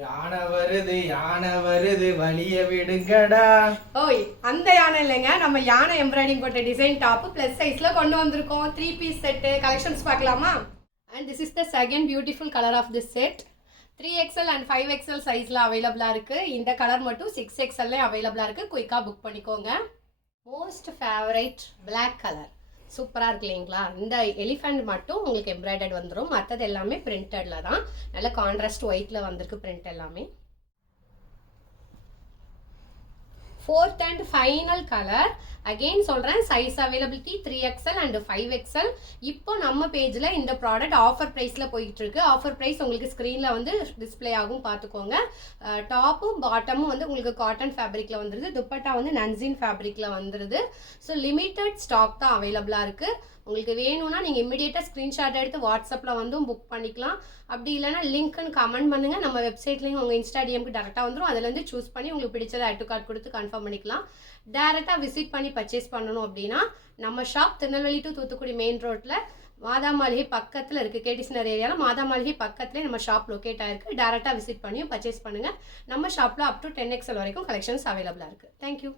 யானை வருது வழிய விடுங்கடா. ஓய், அந்த யானை இல்லைங்க, நம்ம யானை எம்ப்ராய்டிங் போட்ட டிசைன் டாப் ப்ளஸ் சைஸ்ல கொண்டு வந்திருக்கோம். 3 பீஸ் செட்டு கலெக்ஷன்ஸ் பார்க்கலாமா? And this is the second beautiful colour of this set. 3XL and 5XL சைஸ்ல அவைலபிளா இருக்கு. இந்த கலர் மட்டும் 6XL அவைலபிளா இருக்கு. குயிக்கா புக் பண்ணிக்கோங்க. மோஸ்ட் ஃபேவரைட் பிளாக் கலர் சூப்பராக இருக்கு இல்லைங்களா? இந்த எலிஃபண்ட் மட்டும் உங்களுக்கு எம்ப்ராய்டர்ட் வந்துடும். மற்றது எல்லாமே பிரிண்டடில் தான். நல்ல கான்ட்ராஸ்ட் ஒயிட்டில் வந்திருக்கு பிரிண்ட் எல்லாமே. 4th and final color. Again சொல்கிறேன், size availability 3XL and 5XL. இப்போ நம்ம பேஜில் இந்த ப்ராடக்ட் ஆஃபர் ப்ரைஸில் போயிட்டு இருக்கு. ஆஃபர் ப்ரைஸ் உங்களுக்கு ஸ்க்ரீனில் வந்து டிஸ்பிளே ஆகும், பார்த்துக்கோங்க. டாப்பும் பாட்டமும் வந்து உங்களுக்கு காட்டன் ஃபேப்ரிக்கில் வந்துடுது. துப்பட்டா வந்து நன்சின் ஃபேப்ரிக்கில் வந்துடுது. ஸோ லிமிட்டட் ஸ்டாக் தான் அவைலபிளாக இருக்குது. உங்களுக்கு வேணும்னா நீங்கள் இம்மிடியேட்டாக ஸ்க்ரீன்ஷாட் எடுத்து வாட்ஸ்அப்பில் வந்து புக் பண்ணிக்கலாம். அப்படி இல்லைனா லிங்க்னு கமெண்ட் பண்ணுங்கள். நம்ம வெப்சைட்லேயும் உங்கள் இன்ஸ்டா டிஎம்க்கு டேரெக்டாக வந்துடும். அதுலேருந்து சூஸ் பண்ணி உங்களுக்கு பிடிச்சதை ஆட் டு கார்ட் கொடுத்து கன்ஃபார்ம் பண்ணிக்கலாம். டேரெக்டாக விசிட் பண்ணி பர்ச்சேஸ் பண்ணணும் அப்படின்னா நம்ம shop Tirunelveli to Thoothukudi main ரோட்டில் மாதா மாளிகை பக்கத்தில் இருக்குது. கேடிசி நகர் ஏரியாவில் மாதா மாளிகை பக்கத்துலேயே நம்ம ஷாப் லொக்கேட் ஆகிருக்கு. டேரெக்டாக விசிட் பண்ணியும் பர்ச்சேஸ் பண்ணுங்கள். நம்ம ஷாப்பில் அப் டு 10XL வரைக்கும் கலெக்ஷன்ஸ் அவைலபிளாக இருக்குது. தேங்க்யூ.